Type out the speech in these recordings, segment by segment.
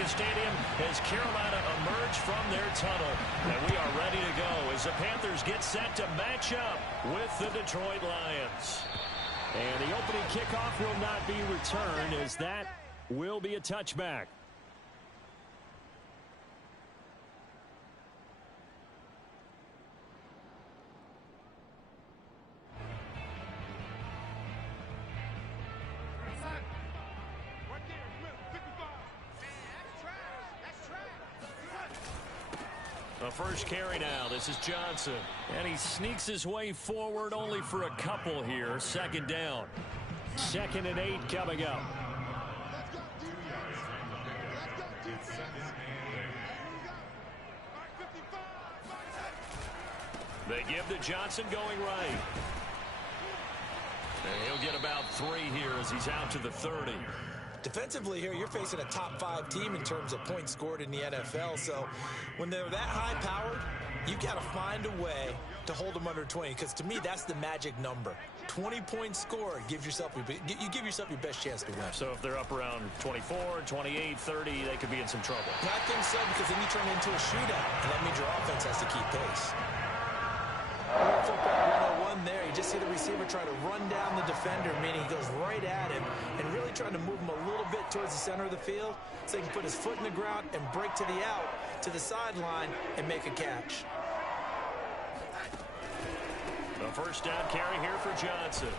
America Stadium as Carolina emerge from their tunnel. And we are ready to go as the Panthers get set to match up with the Detroit Lions. And the opening kickoff will not be returned as that will be a touchback. The first carry now. This is Johnson. And he sneaks his way forward only for a couple here. Second down. 2nd and 8 coming up. They give to Johnson going right. And he'll get about 3 here as he's out to the 30. Defensively here, you're facing a top 5 team in terms of points scored in the NFL. So when they're that high-powered, you've got to find a way to hold them under 20. Because to me, that's the magic number. 20 points scored gives yourself you give yourself your best chance to win. So if they're up around 24, 28, 30, they could be in some trouble. Yeah, I think so, because then you turn it into a shootout, and that means your offense has to keep pace. Football 101 there. You just see the receiver try to run down the defender, meaning he goes right at him and really trying to move him a little bit towards the center of the field so he can put his foot in the ground and break to the out, to the sideline, and make a catch. The first down carry here for Johnson.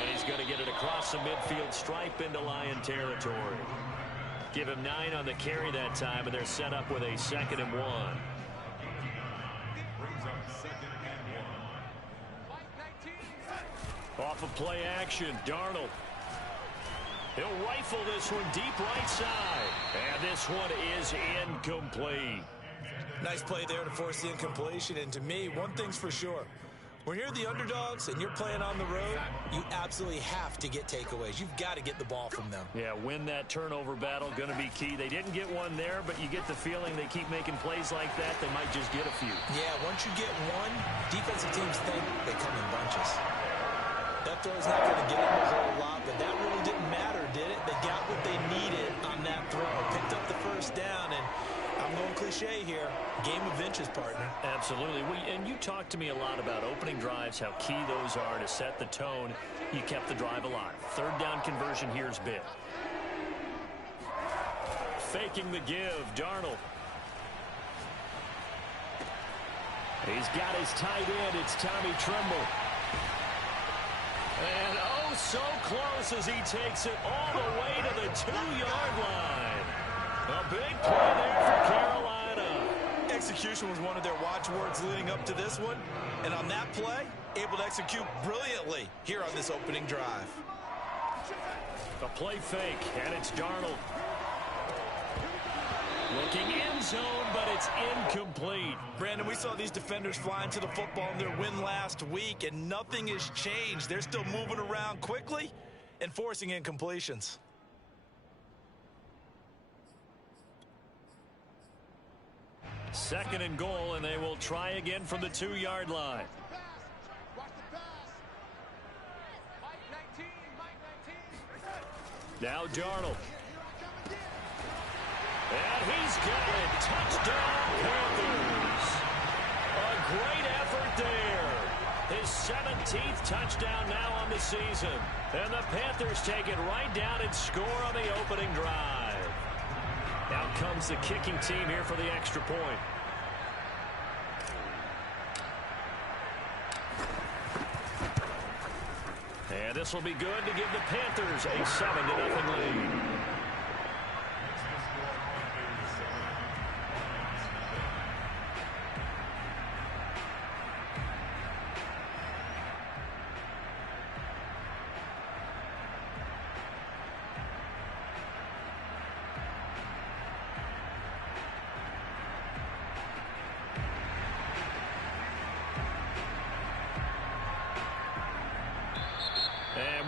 And he's going to get it across the midfield stripe into Lion territory. Give him 9 on the carry that time, and they're set up with a 2nd and 1. Off of play action, Darnold. He'll rifle this one deep right side. And this one is incomplete. Nice play there to force the incompletion. And to me, one thing's for sure. When you're the underdogs and you're playing on the road, you absolutely have to get takeaways. You've got to get the ball from them. Yeah, win that turnover battle, going to be key. They didn't get one there, but you get the feeling they keep making plays like that, they might just get a few. Yeah, once you get one, defensive teams think they come in bunches. That throw's not going to get them a whole lot, but that really didn't matter, did it? They got what they needed on that throw. Picked up the first down, and I'm going cliche here. Game of inches, partner. Absolutely. And you talked to me a lot about opening drives, how key those are to set the tone. You kept the drive alive. 3rd down conversion here is big. Faking the give, Darnold. He's got his tight end. It's Tommy Tremble. And oh, so close as he takes it all the way to the 2-yard line. A big play there for Carolina. Execution was one of their watchwords leading up to this one. And on that play, able to execute brilliantly here on this opening drive. A play fake, and it's Darnold. Looking end zone, but it's incomplete. Brandon, we saw these defenders flying to the football in their win last week, and nothing has changed. They're still moving around quickly and forcing incompletions. Second and goal, and they will try again from the 2-yard line. Now Darnold. And he's got it. Touchdown, Panthers. A great effort there. His 17th touchdown now on the season. And the Panthers take it right down and score on the opening drive. Out comes the kicking team here for the extra point. And this will be good to give the Panthers a 7-0 lead.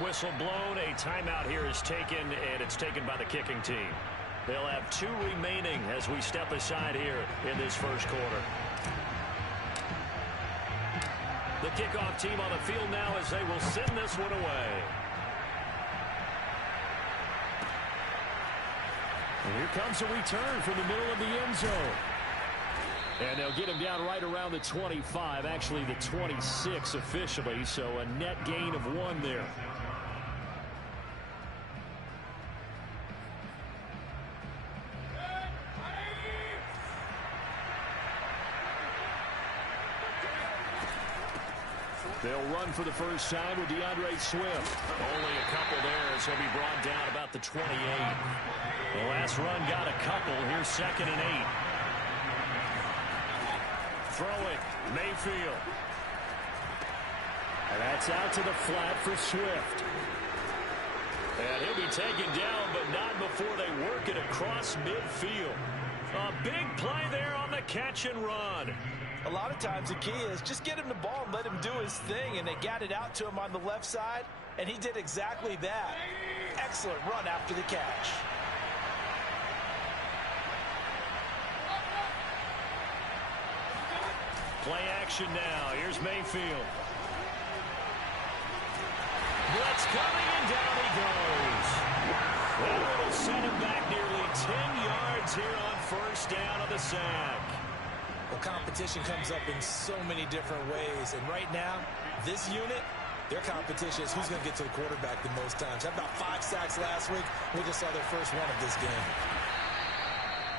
Whistle blown. A timeout here is taken, and it's taken by the kicking team. They'll have 2 remaining as we step aside here in this first quarter. The kickoff team on the field now as they will send this one away. And here comes a return from the middle of the end zone. And they'll get him down right around the 25, actually the 26 officially, so a net gain of 1 there. They'll run for the first time with DeAndre Swift. Only a couple there as he'll be brought down about the 28. The last run got a couple. Here's 2nd and 8. Throw it, Mayfield. And that's out to the flat for Swift. And he'll be taken down, but not before they work it across midfield. A big play there on the catch and run. A lot of times the key is just get him the ball and let him do his thing, and they got it out to him on the left side, and he did exactly that. Excellent run after the catch. Play action now. Here's Mayfield. Blitz coming, and down he goes. That will set him back nearly 10 yards here on first down of the sack. Well, competition comes up in so many different ways, and right now, this unit, their competition is who's going to get to the quarterback the most times. Had about 5 sacks last week. We just saw their first one of this game.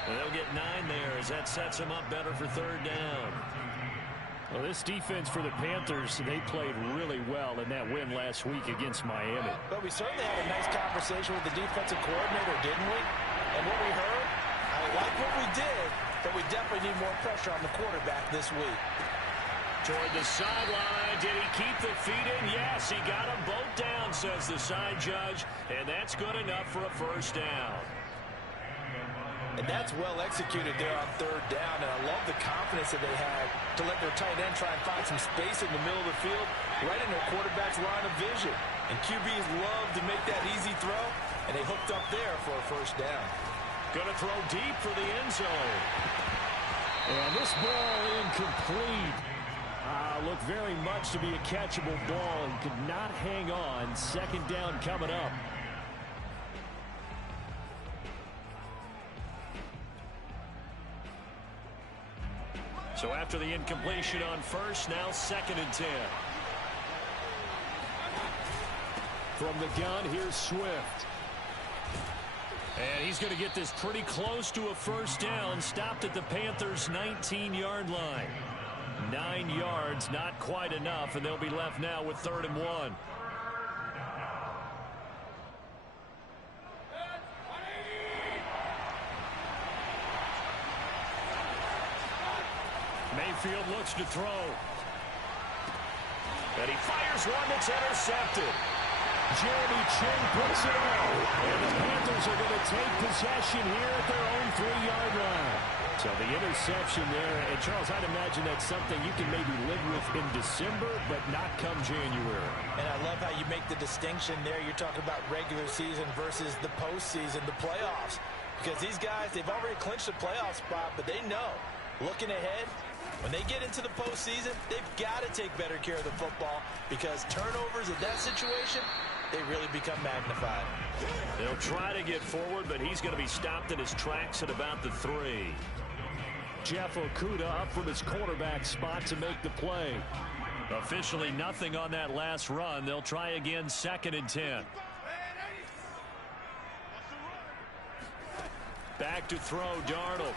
Well, they'll get 9 there as that sets them up better for third down. Well, this defense for the Panthers, they played really well in that win last week against Miami. But we certainly had a nice conversation with the defensive coordinator, didn't we? And what we heard, I like what we did, but we definitely need more pressure on the quarterback this week. Toward the sideline, did he keep the feet in? Yes, he got them both down, says the side judge, and that's good enough for a first down. And that's well executed there on third down, and I love the confidence that they had to let their tight end try and find some space in the middle of the field, right in their quarterback's line of vision. And QBs love to make that easy throw, and they hooked up there for a first down. Going to throw deep for the end zone. And this ball incomplete. Looked very much to be a catchable ball and could not hang on. Second down coming up. So after the incompletion on first, now 2nd and 10. From the gun, here's Swift. And he's going to get this pretty close to a first down, stopped at the Panthers' 19-yard line. 9 yards, not quite enough, and they'll be left now with 3rd and 1. Mayfield looks to throw. And he fires one that's intercepted. Jeremy Chin puts it on. And the Panthers are going to take possession here at their own 3-yard line. So the interception there. And Charles, I'd imagine that's something you can maybe live with in December, but not come January. And I love how you make the distinction there. You're talking about regular season versus the postseason, the playoffs. Because these guys, they've already clinched a playoff spot, but they know, looking ahead, when they get into the postseason, they've got to take better care of the football because turnovers in that situation, they really become magnified. They'll try to get forward, but he's going to be stopped in his tracks at about the 3. Jeff Okudah up from his quarterback spot to make the play. Officially nothing on that last run. They'll try again 2nd and 10. Back to throw, Darnold.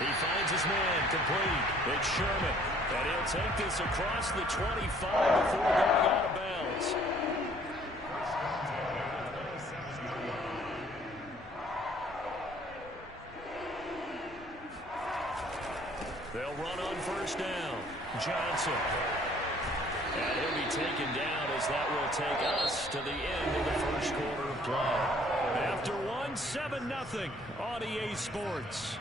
He finds his man complete. It's Sherman. And he'll take this across the 25 before going out of bounds. They'll run on first down. Johnson. And he'll be taken down as that will take us to the end of the first quarter of play. After 7-0 on EA Sports.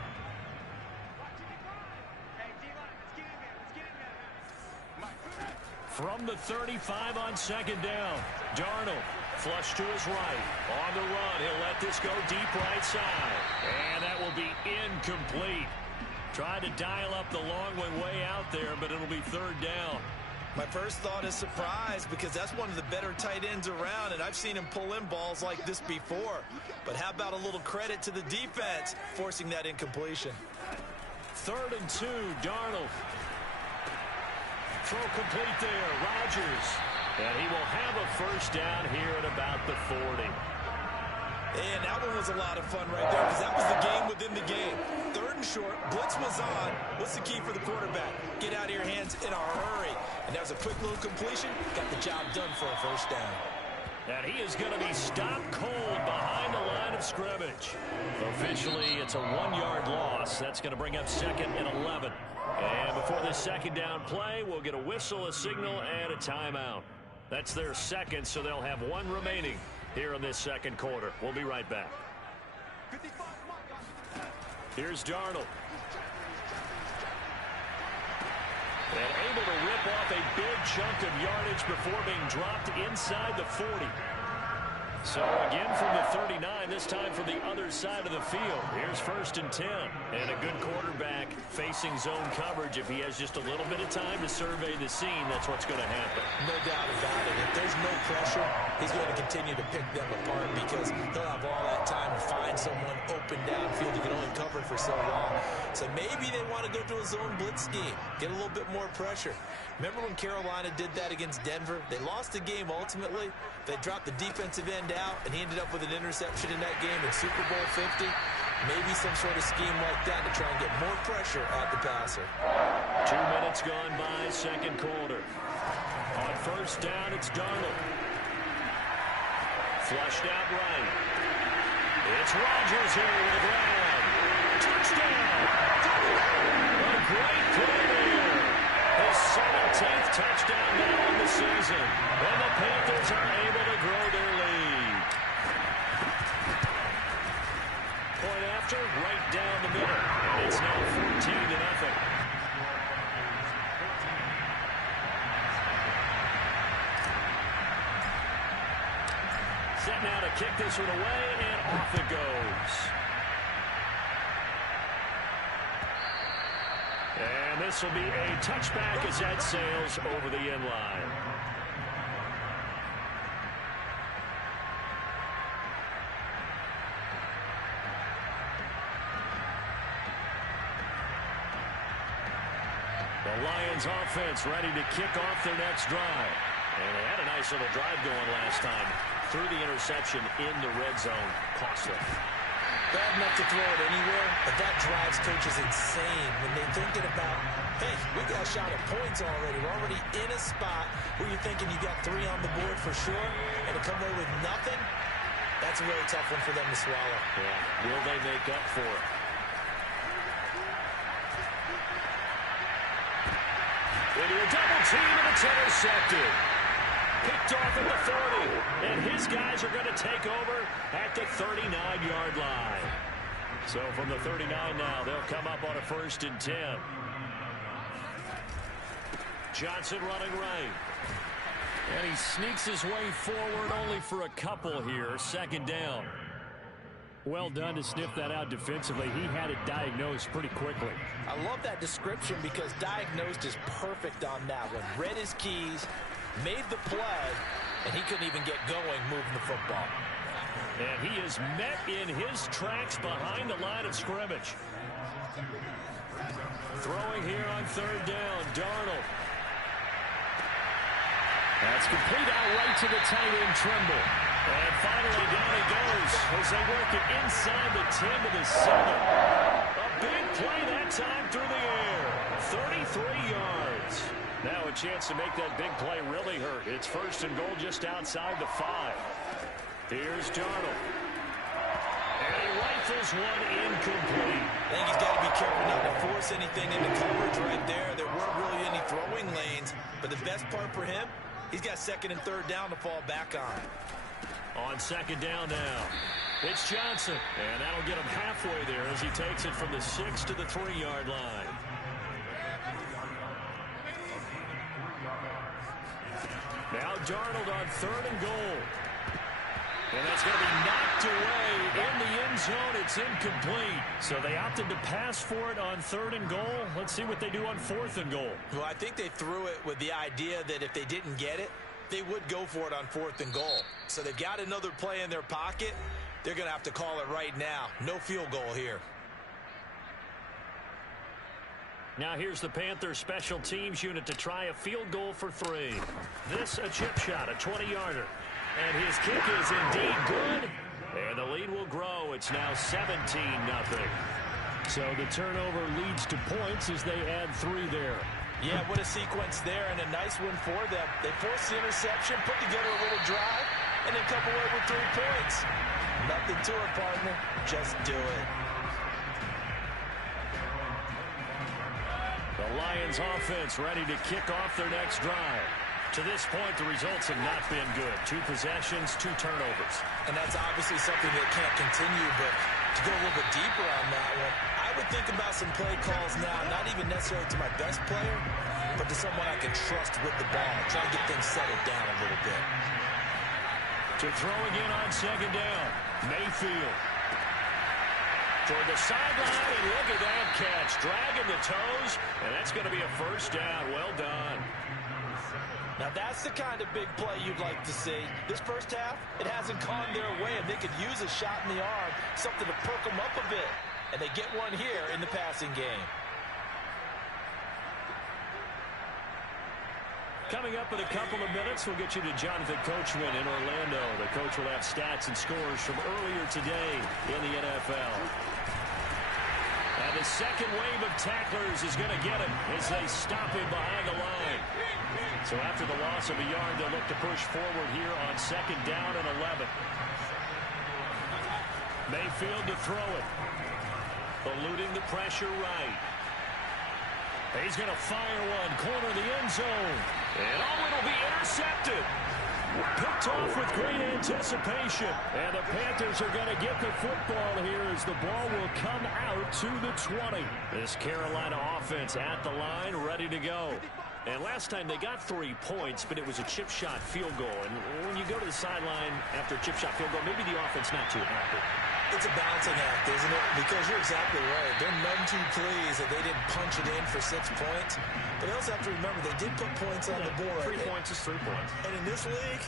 From the 35 on 2nd down. Darnold flush to his right. On the run, he'll let this go deep right side. And that will be incomplete. Tried to dial up the long way out there, but it'll be 3rd down. My first thought is surprise because that's one of the better tight ends around, and I've seen him pull in balls like this before. But how about a little credit to the defense forcing that incompletion? 3rd and 2, Darnold. Throw complete there, Rodgers. And he will have a first down here at about the 40. And that one was a lot of fun right there because that was the game within the game. 3rd and short, blitz was on. What's the key for the quarterback? Get out of your hands in a hurry. And that was a quick little completion. Got the job done for a first down. And he is going to be stopped cold behind the line of scrimmage. Officially, it's a 1-yard loss. That's going to bring up 2nd and 11. And before this second down play, we'll get a whistle, a signal, and a timeout. That's their second, so they'll have 1 remaining here in this second quarter. We'll be right back. Here's Darnold. And able to rip off a big chunk of yardage before being dropped inside the 40. So again from the 39, this time from the other side of the field. Here's 1st and 10. And a good quarterback facing zone coverage. If he has just a little bit of time to survey the scene, that's what's going to happen. No doubt about it. If there's no pressure, he's going to continue to pick them apart because he'll have all that time to find someone open downfield. He can only cover for so long. So maybe they want to go to a zone blitz scheme, get a little bit more pressure. Remember when Carolina did that against Denver? They lost the game ultimately. They dropped the defensive end out, and he ended up with an interception in that game in Super Bowl 50. Maybe some sort of scheme like that to try and get more pressure at the passer. 2 minutes gone by, second quarter. On first down, it's Darnold. Flushed out right. It's Rodgers here with a grab. Touchdown! A great play there. His 17th touchdown now on the season. And the Panthers are able to grow their lead. Point after, right down the middle. And it's now 14-0. Set now to kick this one away, and off it goes. And this will be a touchback as that sails over the end line. The Lions offense ready to kick off their next drive. And they had a nice little drive going last time. Through the interception in the red zone. Costly. Bad enough to throw it anywhere, but that drives coaches insane when they're thinking about, hey, we got a shot at points already. We're already in a spot where you're thinking you got 3 on the board for sure, and to come away with nothing, that's a really tough one for them to swallow. Yeah. Will they make up for it? Into a double team, and it's intercepted. Picked off at the 40, and his guys are going to take over at the 39-yard line. So from the 39 now, they'll come up on a 1st and 10. Johnson running right. And he sneaks his way forward only for a couple here. 2nd down. Well done to sniff that out defensively. He had it diagnosed pretty quickly. I love that description because diagnosed is perfect on that one. Read his keys, made the play, and he couldn't even get going moving the football. And he is met in his tracks behind the line of scrimmage. Throwing here on 3rd down, Darnold. That's complete out right to the tight end, Trimble. And finally down he goes as they work it inside the 10 to the 7. A big play that time through the air. 33 yards. Now a chance to make that big play really hurt. It's 1st and goal just outside the 5. Here's Darnold. And he rifles one incomplete. I think he's got to be careful not to force anything into coverage right there. There weren't really any throwing lanes. But the best part for him, he's got 2nd and 3rd down to fall back on. On 2nd down now, it's Johnson. And that'll get him halfway there as he takes it from the 6 to the 3-yard line. Now Darnold on 3rd and goal. And that's going to be knocked away in the end zone. It's incomplete. So they opted to pass for it on 3rd and goal. Let's see what they do on 4th and goal. Well, I think they threw it with the idea that if they didn't get it, they would go for it on 4th and goal. So they've got another play in their pocket. They're going to have to call it right now. No field goal here. Now here's the Panthers special teams unit to try a field goal for 3. This a chip shot, a 20-yarder. And his kick is indeed good. And the lead will grow. It's now 17-0. So the turnover leads to points as they add 3 there. Yeah, what a sequence there, and a nice one for them. They forced the interception, put together a little drive, and then come away with 3 points. Nothing to it, partner. Just do it. The Lions offense ready to kick off their next drive. To this point, the results have not been good. 2 possessions, 2 turnovers. And that's obviously something that can't continue, but to go a little bit deeper on that one, I would think about some play calls now, not even necessarily to my best player, but to someone I can trust with the ball, try to get things settled down a little bit. To throw again on 2nd down, Mayfield. Toward the sideline, and look at that catch. Dragging the toes, and that's going to be a 1st down. Well done. Now that's the kind of big play you'd like to see. This first half, it hasn't gone their way, and they could use a shot in the arm, something to perk them up a bit. And they get one here in the passing game. Coming up in a couple of minutes, we'll get you to Jonathan Coachman in Orlando. The coach will have stats and scores from earlier today in the NFL. And the second wave of tacklers is going to get him as they stop him behind the line. So after the loss of a yard, they'll look to push forward here on 2nd down and 11. Mayfield to throw it. Eluding the pressure right. He's going to fire one, corner of the end zone. And it'll be intercepted. Picked off with great anticipation. And the Panthers are going to get the football here as the ball will come out to the 20. This Carolina offense at the line, ready to go. And last time they got 3 points, but it was a chip shot field goal. And when you go to the sideline after a chip shot field goal, maybe the offense not too happy. It's a balancing act, isn't it? Because you're exactly right. They're none too pleased that they didn't punch it in for 6 points. But they also have to remember they did put points on the board. 3 points is 3 points. And in this league,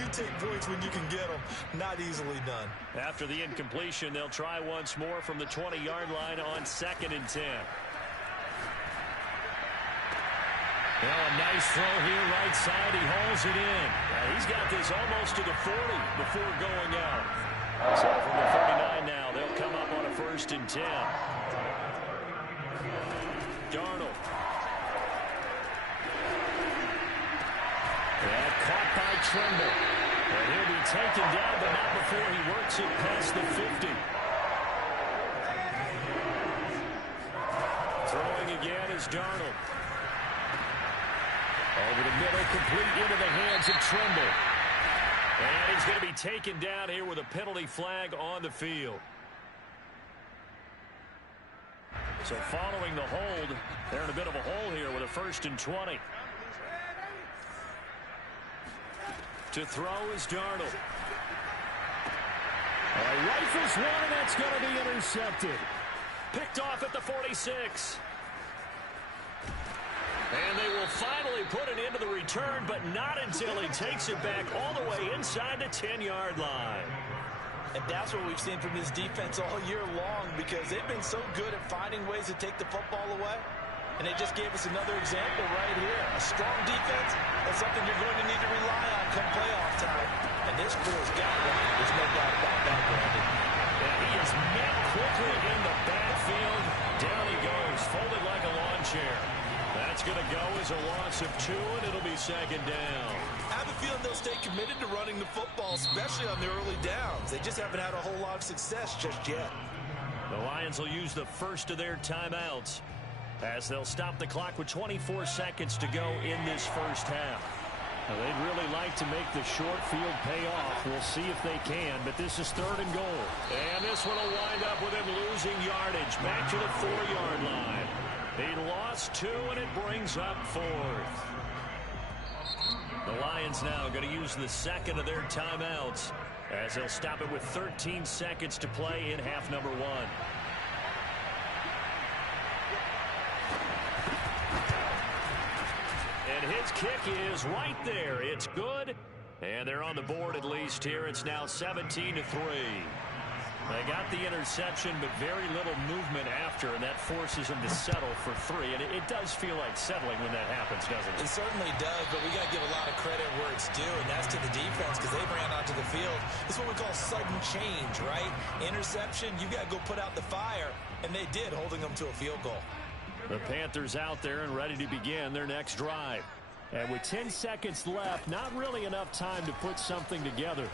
you take points when you can get them. Not easily done. After the incompletion, they'll try once more from the 20-yard line on 2nd and 10. Well, a nice throw here, right side. He hauls it in. He's got this almost to the 40 before going out. So from the 39 now, they'll come up on a 1st and 10. Darnold. And caught by Tremble. And he'll be taken down, but not before he works it past the 50. Throwing again is Darnold. Over the middle, complete into the hands of Tremble. And he's going to be taken down here with a penalty flag on the field. So following the hold, they're in a bit of a hole here with a 1st and 20. To throw is Darnold. Rifles one, and that's going to be intercepted. Picked off at the 46. And they will finally put it into the return, but not until he takes it back all the way inside the 10-yard line. And that's what we've seen from this defense all year long, because they've been so good at finding ways to take the football away. And they just gave us another example right here. A strong defense, that's something you're going to need to rely on come playoff time. And this crew's got one. There's no doubt about that, Brandon. And he is met quickly in the backfield. Down he goes, folded like a lawn chair. That's going to go as a loss of 2, and it'll be 2nd down. I have a feeling they'll stay committed to running the football, especially on the early downs. They just haven't had a whole lot of success just yet. The Lions will use the first of their timeouts as they'll stop the clock with 24 seconds to go in this first half. Now, they'd really like to make the short field pay off. We'll see if they can, but this is 3rd and goal. And this one will wind up with him losing yardage back to the 4-yard line. He lost 2, and it brings up 4th. The Lions now going to use the second of their timeouts as they'll stop it with 13 seconds to play in half number one. And his kick is right there. It's good. And they're on the board at least here. It's now 17-3. They got the interception, but very little movement after, and that forces them to settle for 3. And it does feel like settling when that happens, doesn't it? It certainly does, but we got to give a lot of credit where it's due, and that's to the defense because they ran onto the field. It's what we call sudden change, right? Interception, you got to go put out the fire, and they did, holding them to a field goal. The Panthers out there and ready to begin their next drive. And with 10 seconds left, not really enough time to put something together.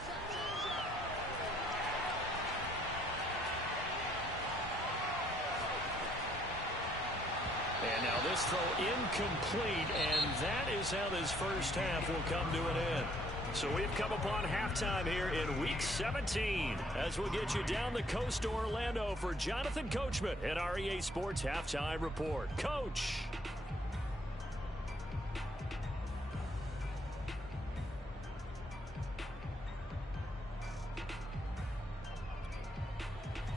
And now this throw incomplete, and that is how this first half will come to an end. So we've come upon halftime here in Week 17 as we'll get you down the coast to Orlando for Jonathan Coachman at our EA Sports Halftime Report. Coach.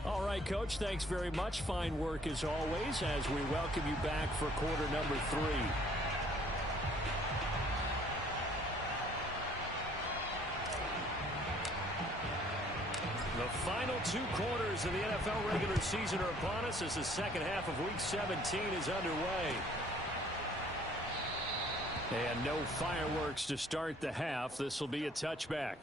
All right, Coach, thanks very much. Fine work as always as we welcome you back for quarter number 3. The final 2 quarters of the NFL regular season are upon us as the second half of Week 17 is underway. And no fireworks to start the half. This will be a touchback.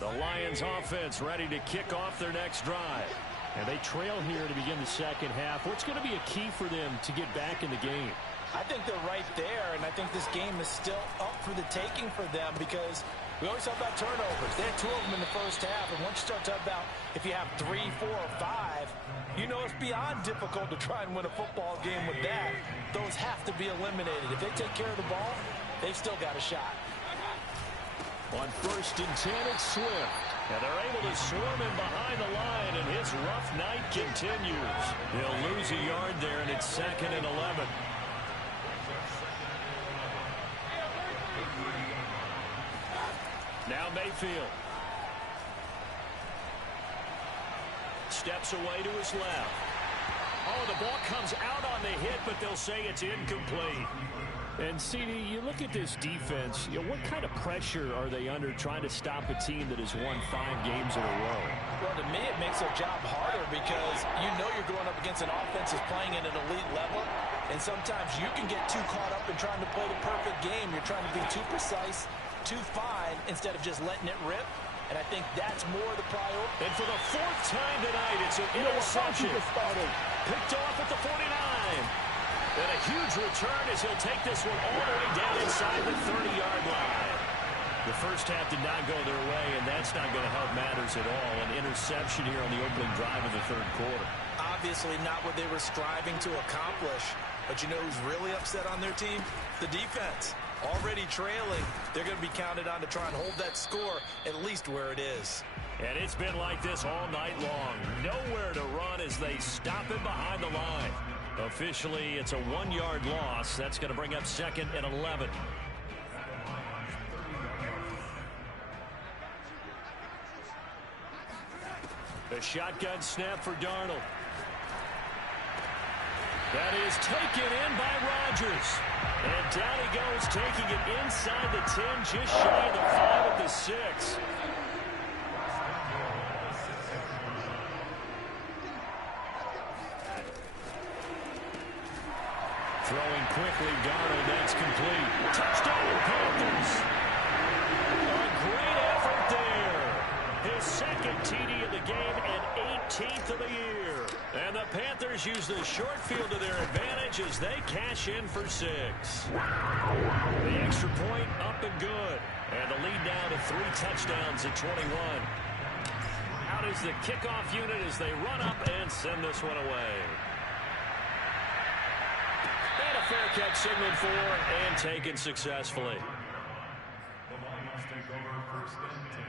The Lions offense ready to kick off their next drive. And they trail here to begin the second half. What's going to be a key for them to get back in the game? I think they're right there, and I think this game is still up for the taking for them because we always talk about turnovers. They had 2 of them in the first half, and once you start talking about if you have 3, 4, or 5, you know it's beyond difficult to try and win a football game with that. Those have to be eliminated. If they take care of the ball, they've still got a shot. On 1st and 10, it's Swift. And they're able to swarm him behind the line, and his rough night continues. He'll lose a yard there, and it's 2nd and 11. Now Mayfield. Steps away to his left. Oh, the ball comes out on the hit, but they'll say it's incomplete. And, CD, you look at this defense, what kind of pressure are they under trying to stop a team that has won 5 games in a row? Well, to me, it makes their job harder because you know you're going up against an offense that's playing at an elite level, and sometimes you can get too caught up in trying to play the perfect game. You're trying to be too precise, too fine, instead of just letting it rip. And I think that's more the priority. And for the 4th time tonight, it's an interception. Picked off at the 49. And a huge return as he'll take this one all the way down inside the 30-yard line. The first half did not go their way, and that's not going to help matters at all. An interception here on the opening drive of the 3rd quarter. Obviously not what they were striving to accomplish. But you know who's really upset on their team? The defense. Already trailing, they're going to be counted on to try and hold that score at least where it is. And it's been like this all night long. Nowhere to run as they stop it behind the line. Officially, it's a 1-yard loss. That's going to bring up 2nd and 11. The shotgun snap for Darnold. That is taken in by Rodgers. And down he goes, taking it inside the 10, just shy of the 5 at the 6. Throwing quickly, Darnold, that's complete. Touchdown, Panthers. A great effort there. His 2nd TD of the game and 18th of the year. And the Panthers use the short field to their advantage as they cash in for 6. The extra point up and good. And the lead now to 3 touchdowns at 21. Out is the kickoff unit as they run up and send this one away. And a fair catch signaled for and taken successfully. The Lions take over 1st and 10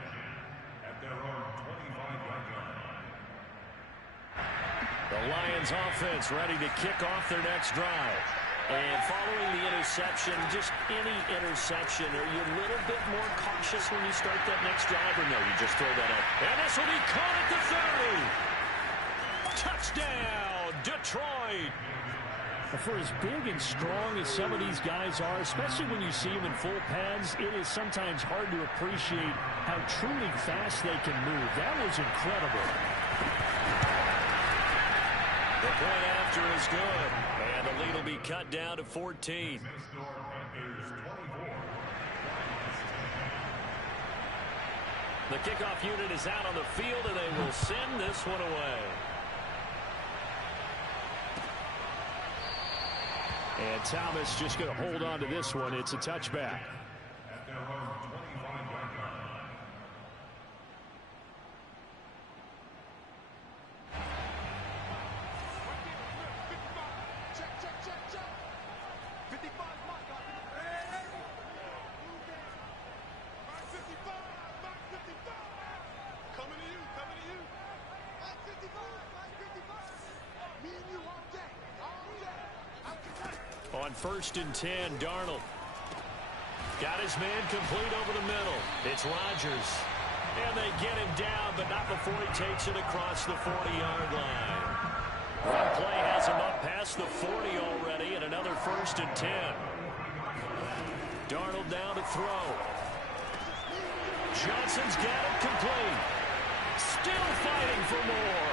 at their own 25-yard line. The Lions offense ready to kick off their next drive. And following the interception, just any interception, are you a little bit more cautious when you start that next drive, or no, you just throw that up? And this will be caught at the 30. Touchdown, Detroit. For as big and strong as some of these guys are, especially when you see them in full pads, it is sometimes hard to appreciate how truly fast they can move. That was incredible. The point after is good, and the lead will be cut down to 14. The kickoff unit is out on the field, and they will send this one away. And Thomas just going to hold on to this one. It's a touchback. On 1st and 10, Darnold got his man complete over the middle. It's Rodgers. And they get him down, but not before he takes it across the 40-yard line. One play has him up past the 40 already, and another 1st and 10. Darnold now to throw. Johnson's got it complete. Still fighting for more.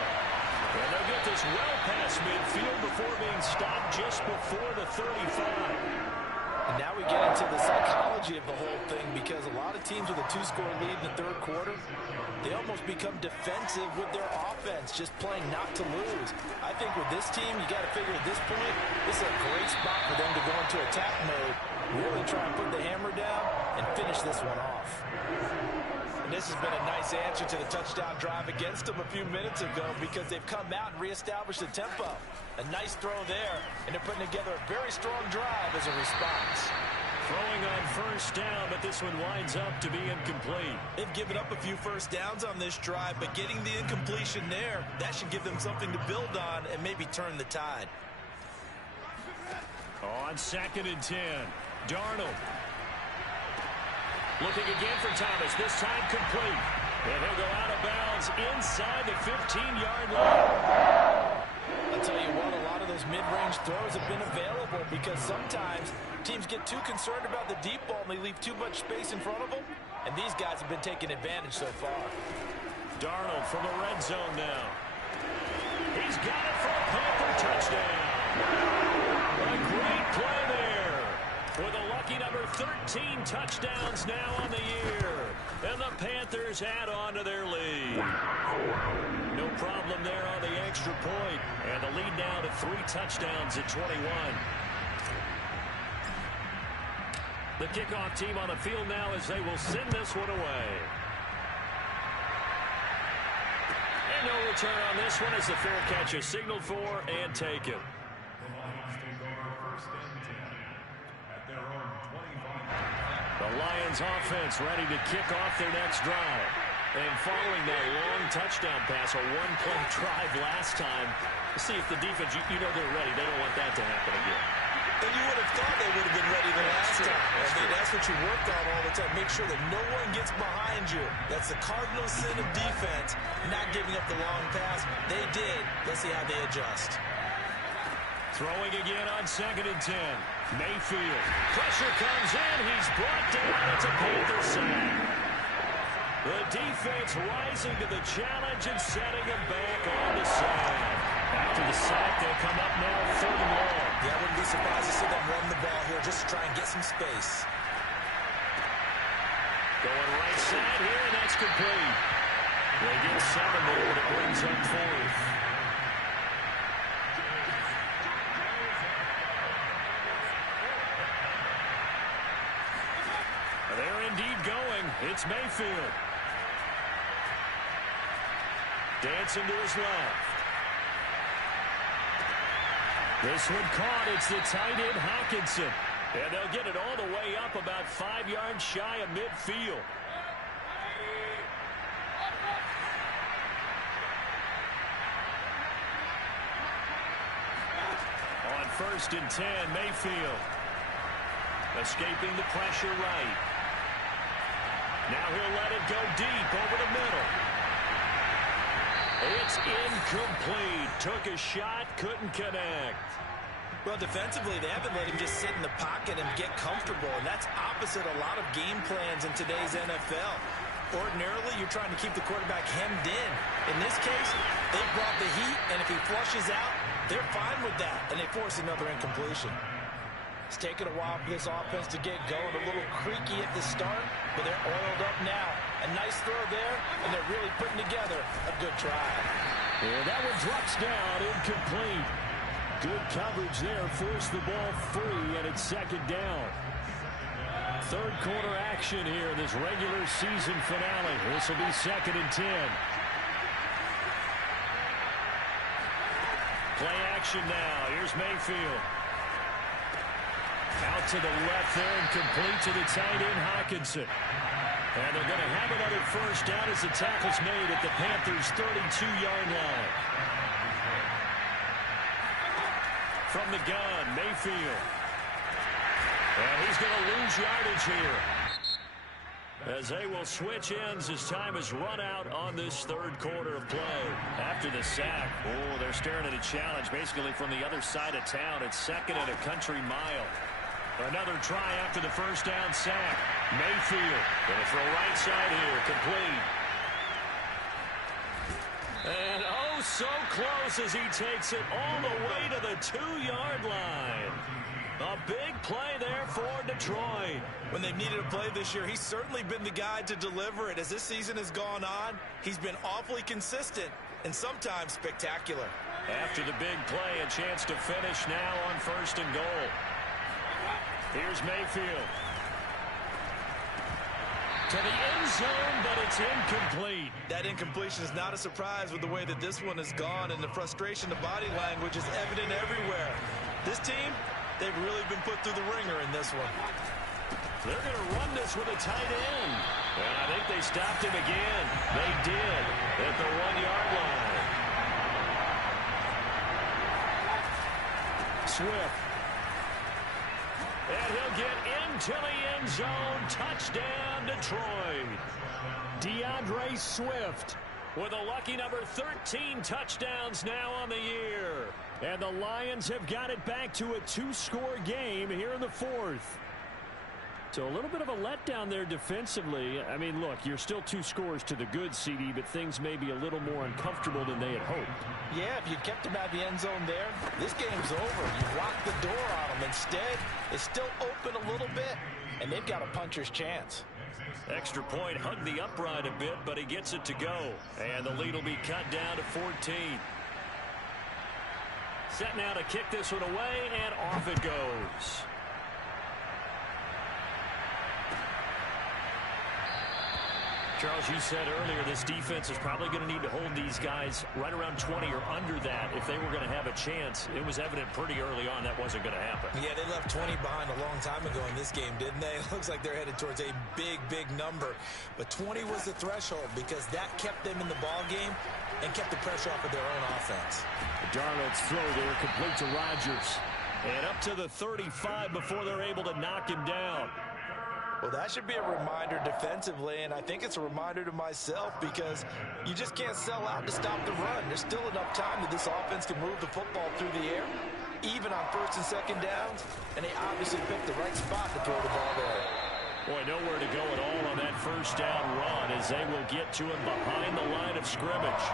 And they'll get this well past midfield before being stopped just before the 35. And now we get into the psychology of the whole thing, because a lot of teams with a 2-score lead in the third quarter, they almost become defensive with their offense, just playing not to lose. I think with this team, you got to figure at this point, this is a great spot for them to go into attack mode, really try and put the hammer down and finish this one off. And this has been a nice answer to the touchdown drive against them a few minutes ago, because they've come out and reestablished the tempo. A nice throw there, and they're putting together a very strong drive as a response. Throwing on 1st down, but this one winds up to be incomplete. They've given up a few first downs on this drive, but getting the incompletion there, that should give them something to build on and maybe turn the tide. On 2nd and 10, Darnold. Looking again for Thomas, this time complete. And he'll go out of bounds inside the 15-yard line. I'll tell you what, a lot of those mid-range throws have been available, because sometimes teams get too concerned about the deep ball and they leave too much space in front of them. And these guys have been taking advantage so far. Darnold from the red zone now. He's got it for a Panther touchdown. A great play there. With a lucky number 13 touchdowns now on the year. And the Panthers add on to their lead. No problem there on the extra point. And the lead now to 3 touchdowns at 21. The kickoff team on the field now as they will send this one away. And no return on this one as the fair catch is signaled for and taken. The Lions offense ready to kick off their next drive. And following that long touchdown pass, a one-play drive last time, see if the defense, you know they're ready. They don't want that to happen again. And you would have thought they would have been ready the last time. I mean, that's what you work on all the time. Make sure that no one gets behind you. That's the cardinal sin of defense, not giving up the long pass. They did. Let's see how they adjust. Throwing again on 2nd and 10. Mayfield. Pressure comes in. He's brought down. It's a Panther sack. The defense rising to the challenge and setting him back on the side. After the sack, they'll come up now 3rd and long. Yeah, I wouldn't be surprised to see them run the ball here just to try and get some space. Going right side here, and that's complete. They get 7 there, but it brings up 4th. They're indeed going. It's Mayfield. Dancing to his left. This one caught. It's the tight end, Hockenson. And they'll get it all the way up about 5 yards shy of midfield. 1st and 10. Mayfield escaping the pressure right. Now he'll let it go deep over the middle. It's incomplete. Took a shot, couldn't connect. Well, defensively, they haven't let him just sit in the pocket and get comfortable, and that's opposite a lot of game plans in today's NFL. Ordinarily, you're trying to keep the quarterback hemmed in. In this case, they brought the heat, and if he flushes out, they're fine with that, and they force another incompletion. It's taken a while for this offense to get going. A little creaky at the start, but they're oiled up now. A nice throw there, and they're really putting together a good drive. Yeah, that one drops down, incomplete. Good coverage there, forced the ball free, and it's 2nd down. 3rd quarter action here in this regular season finale. This will be 2nd and 10. Play action now. Here's Mayfield. Out to the left there and complete to the tight end, Hawkinson. And they're going to have another 1st down as the tackle's made at the Panthers' 32-yard line. From the gun, Mayfield. And he's going to lose yardage here, as they will switch ends as time has run out on this 3rd quarter of play. After the sack, oh, they're staring at a challenge basically from the other side of town. It's 2nd and a country mile. Another try after the 1st down sack. Mayfield going to throw right side here, complete. And oh, so close as he takes it all the way to the 2-yard line. A big play there for Detroit. When they've needed a play this year, he's certainly been the guy to deliver it. As this season has gone on, he's been awfully consistent and sometimes spectacular. After the big play, a chance to finish now on 1st and goal. Here's Mayfield. To the end zone, but it's incomplete. That incompletion is not a surprise with the way that this one has gone, and the frustration, the body language is evident everywhere. This team, they've really been put through the ringer in this one. They're going to run this with a tight end. And I think they stopped him again. They did at the 1-yard line. Swift. And he'll get into the end zone. Touchdown, Detroit. DeAndre Swift with a lucky number 13 touchdowns now on the year. And the Lions have got it back to a 2-score game here in the 4th. So a little bit of a letdown there defensively. I mean, look, you're still 2 scores to the good, CD, but things may be a little more uncomfortable than they had hoped. Yeah, if you kept him at the end zone there, this game's over. You locked the door on him. Instead, it's still open a little bit, and they've got a puncher's chance. Extra point hugged the upright a bit, but he gets it to go. And the lead will be cut down to 14. Set now to kick this one away, and off it goes. Charles, you said earlier this defense is probably going to need to hold these guys right around 20 or under that if they were going to have a chance. It was evident pretty early on that wasn't going to happen. Yeah, they left 20 behind a long time ago in this game, didn't they? It looks like they're headed towards a big number. But 20 was the threshold because that kept them in the ball game and kept the pressure off of their own offense. Darnold's throw there complete to Rodgers. And up to the 35 before they're able to knock him down. Well, that should be a reminder defensively, and I think it's a reminder to myself because you just can't sell out to stop the run. There's still enough time that this offense can move the football through the air, even on 1st and 2nd downs, and they obviously picked the right spot to throw the ball there. Boy, nowhere to go at all on that 1st down run as they will get to him behind the line of scrimmage.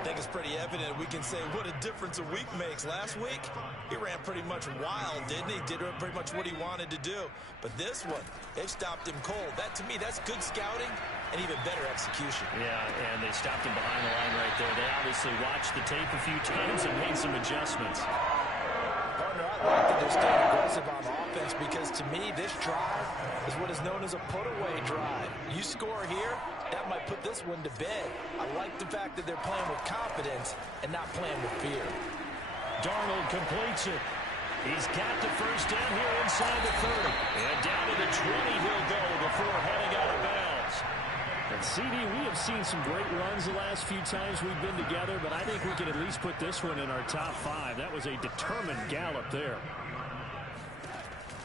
I think it's pretty evident we can say what a difference a week makes. Last week, he ran pretty much wild, didn't he? Did pretty much what he wanted to do. But this one, they've stopped him cold. That, to me, that's good scouting and even better execution. Yeah, and they stopped him behind the line right there. They obviously watched the tape a few times and made some adjustments. Partner, I like that they're staying aggressive on offense because, to me, this drive is what is known as a put-away drive. You score here, that might put this one to bed. I like the fact that they're playing with confidence and not playing with fear. Darnold completes it. He's got the 1st down here inside the 30. And down to the 20 he'll go before heading out of bounds. And CD, we have seen some great runs the last few times we've been together, but I think we can at least put this one in our top 5. That was a determined gallop there.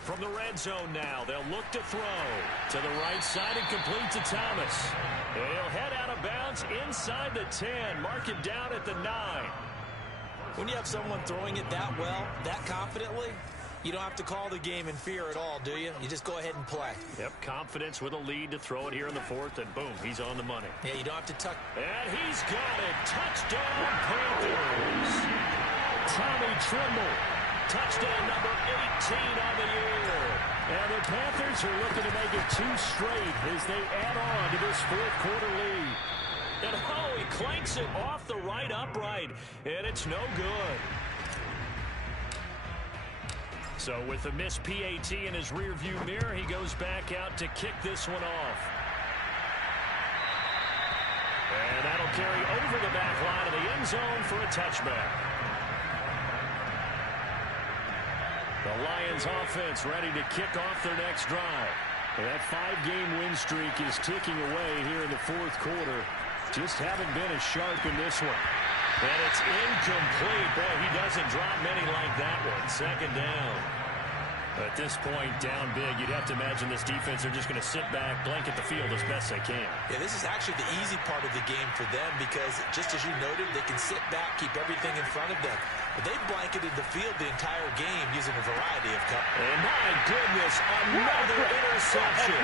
From the red zone now, they'll look to throw. To the right side and complete to Thomas. He'll head out of bounds inside the 10. Mark it down at the 9. When you have someone throwing it that well, that confidently, you don't have to call the game in fear at all, do you? You just go ahead and play. Yep, confidence with a lead to throw it here in the 4th, and boom, he's on the money. Yeah, you don't have to tuck. And he's got it. Touchdown, Panthers. Tommy Tremble. Touchdown number 18 on the year. And the Panthers are looking to make it 2 straight as they add on to this 4th quarter lead. And oh, he clanks it off the right upright, and it's no good. So with a missed PAT in his rearview mirror, he goes back out to kick this one off. And that'll carry over the back line of the end zone for a touchback. The Lions offense ready to kick off their next drive. And that 5-game win streak is ticking away here in the 4th quarter. Just haven't been as sharp in this one. And it's incomplete. Boy, he doesn't drop many like that one. 2nd down. At this point, down big, you'd have to imagine this defense are just going to sit back, blanket the field as best they can. Yeah, this is actually the easy part of the game for them because, just as you noted, they can sit back, keep everything in front of them. But they've blanketed the field the entire game using a variety of covers. And my goodness, another interception.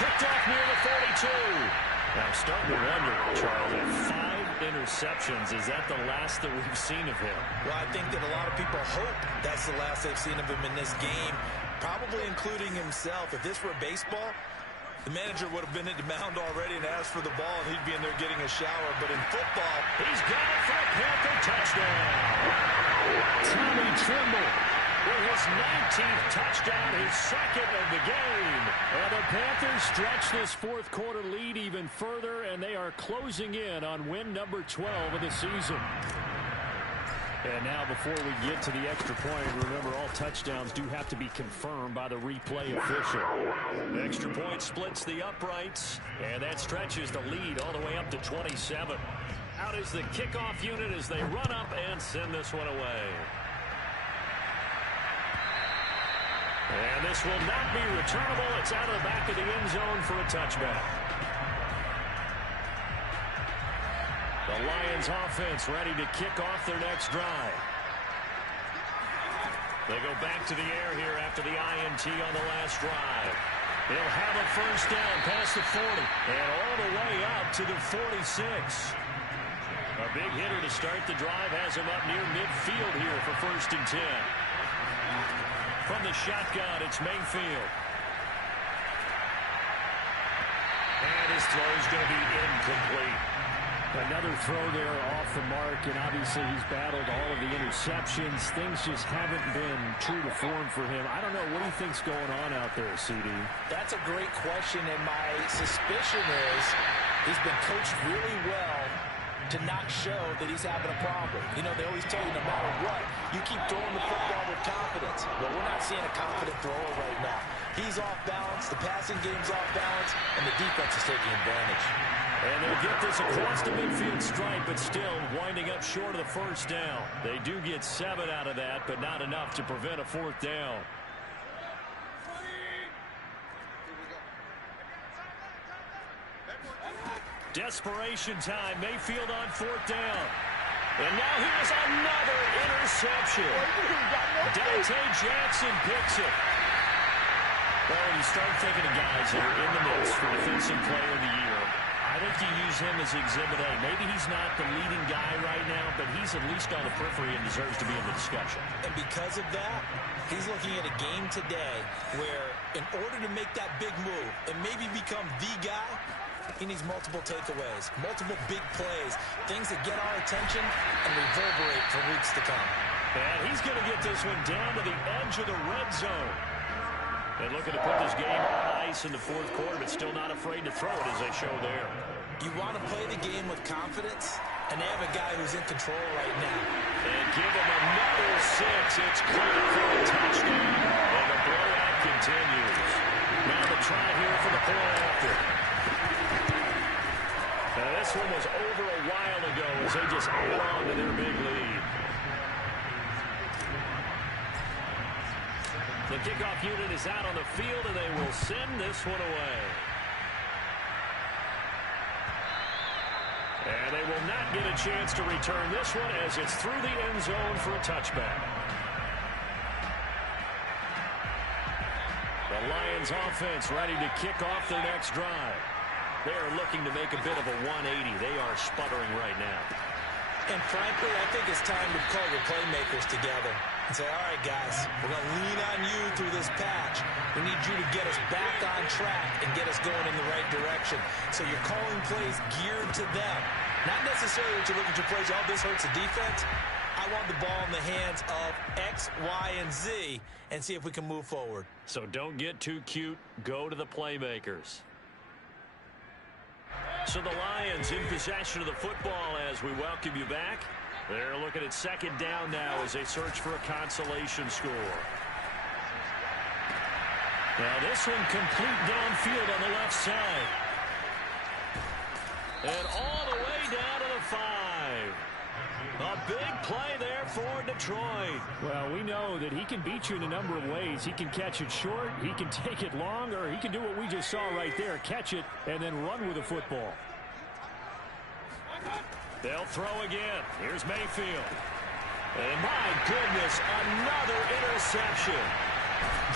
Picked off near the 42. Now, I'm starting to wonder, Charles, at 5 interceptions, is that the last that we've seen of him? Well, I think that a lot of people hope that's the last they've seen of him in this game, probably including himself. If this were baseball, the manager would have been at the mound already and asked for the ball, and he'd be in there getting a shower. But in football, he's got it for a Panther touchdown. Tommy Tremble with his 19th touchdown, his 2nd of the game. And the Panthers stretch this 4th quarter lead even further, and they are closing in on win number 12 of the season. And now before we get to the extra point, remember all touchdowns do have to be confirmed by the replay official. The extra point splits the uprights, and that stretches the lead all the way up to 27. Out is the kickoff unit as they run up and send this one away. And this will not be returnable. It's out of the back of the end zone for a touchback. The Lions offense ready to kick off their next drive. They go back to the air here after the INT on the last drive. They'll have a 1st down past the 40 and all the way up to the 46. A big hitter to start the drive has him up near midfield here for 1st and 10. From the shotgun, it's Mayfield. And his throw is going to be incomplete. Another throw there off the mark, and obviously he's battled all of the interceptions. Things just haven't been true to form for him. I don't know. What do you think's going on out there, CD? That's a great question, and my suspicion is he's been coached really well to not show that he's having a problem. You know, they always tell you no matter what, you keep throwing the football with confidence. Well, we're not seeing a confident thrower right now. He's off balance, the passing game's off balance, and the defense is taking advantage. And they'll get this across the midfield stripe, but still winding up short of the 1st down. They do get 7 out of that, but not enough to prevent a 4th down. Desperation time. Mayfield on 4th down. And now here's another interception. Dante Jackson picks it. Well, when you start thinking of guys that are in the mix for Defensive Player of the Year, I think you use him as Exhibit A. Maybe he's not the leading guy right now, but he's at least on the periphery and deserves to be in the discussion. And because of that, he's looking at a game today where in order to make that big move and maybe become the guy, he needs multiple takeaways, multiple big plays, things that get our attention and reverberate for weeks to come. And he's going to get this one down to the edge of the red zone. And looking to put this game on ice in the 4th quarter, but still not afraid to throw it as they show there. You want to play the game with confidence, and they have a guy who's in control right now. And give him another 6. It's clear for a touchdown. And the blowout continues. Now the try here for the point after. This one was over a while ago as they just hold on to their big lead. The kickoff unit is out on the field, and they will send this one away. And they will not get a chance to return this one as it's through the end zone for a touchback. The Lions offense ready to kick off their next drive. They are looking to make a bit of a 180. They are sputtering right now. And frankly, I think it's time to call your playmakers together and say, all right, guys, we're going to lean on you through this patch. We need you to get us back on track and get us going in the right direction. So you're calling plays geared to them. Not necessarily that you look at your plays, oh, this hurts the defense. I want the ball in the hands of X, Y, and Z and see if we can move forward. So don't get too cute. Go to the playmakers. So the Lions in possession of the football as we welcome you back. They're looking at second down now as they search for a consolation score. Now this one complete downfield on the left side. And all the way down to the 5. A big play there for Detroit. Well, we know that he can beat you in a number of ways. He can catch it short, he can take it long, or he can do what we just saw right there, catch it and then run with the football. They'll throw again. Here's Mayfield. And my goodness, another interception.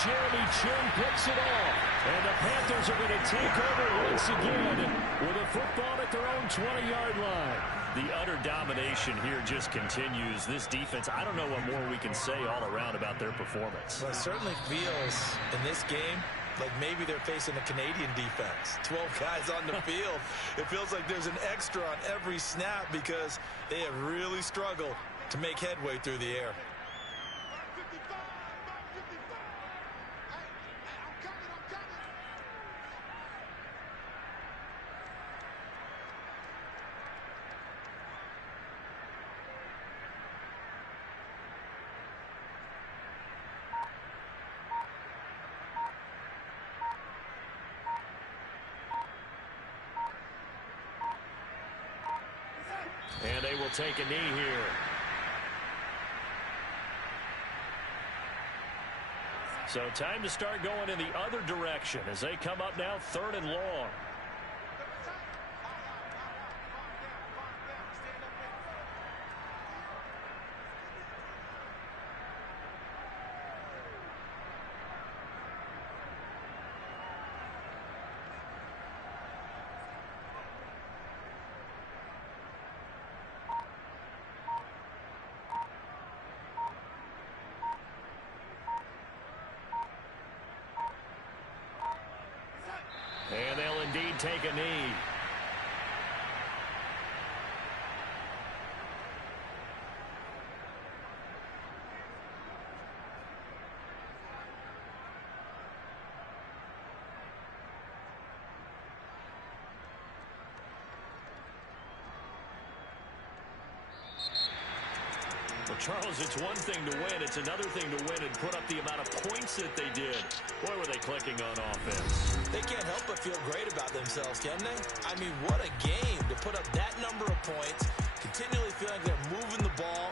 Jeremy Chin picks it off. And the Panthers are going to take over once again with a football at their own 20-yard line. The utter domination here just continues. This defense, I don't know what more we can say all around about their performance. Well, it certainly feels in this game like maybe they're facing a Canadian defense. 12 guys on the field. It feels like there's an extra on every snap because they have really struggled to make headway through the air. And they will take a knee here. So time to start going in the other direction as they come up now 3rd and long. And they'll indeed take a knee. Well, Charles, it's one thing to win. It's another thing to win and put up the amount of points that they did. Boy, were they clicking on offense. They can't help but feel great about themselves, can they? I mean, what a game to put up that number of points, continually feeling like they're moving the ball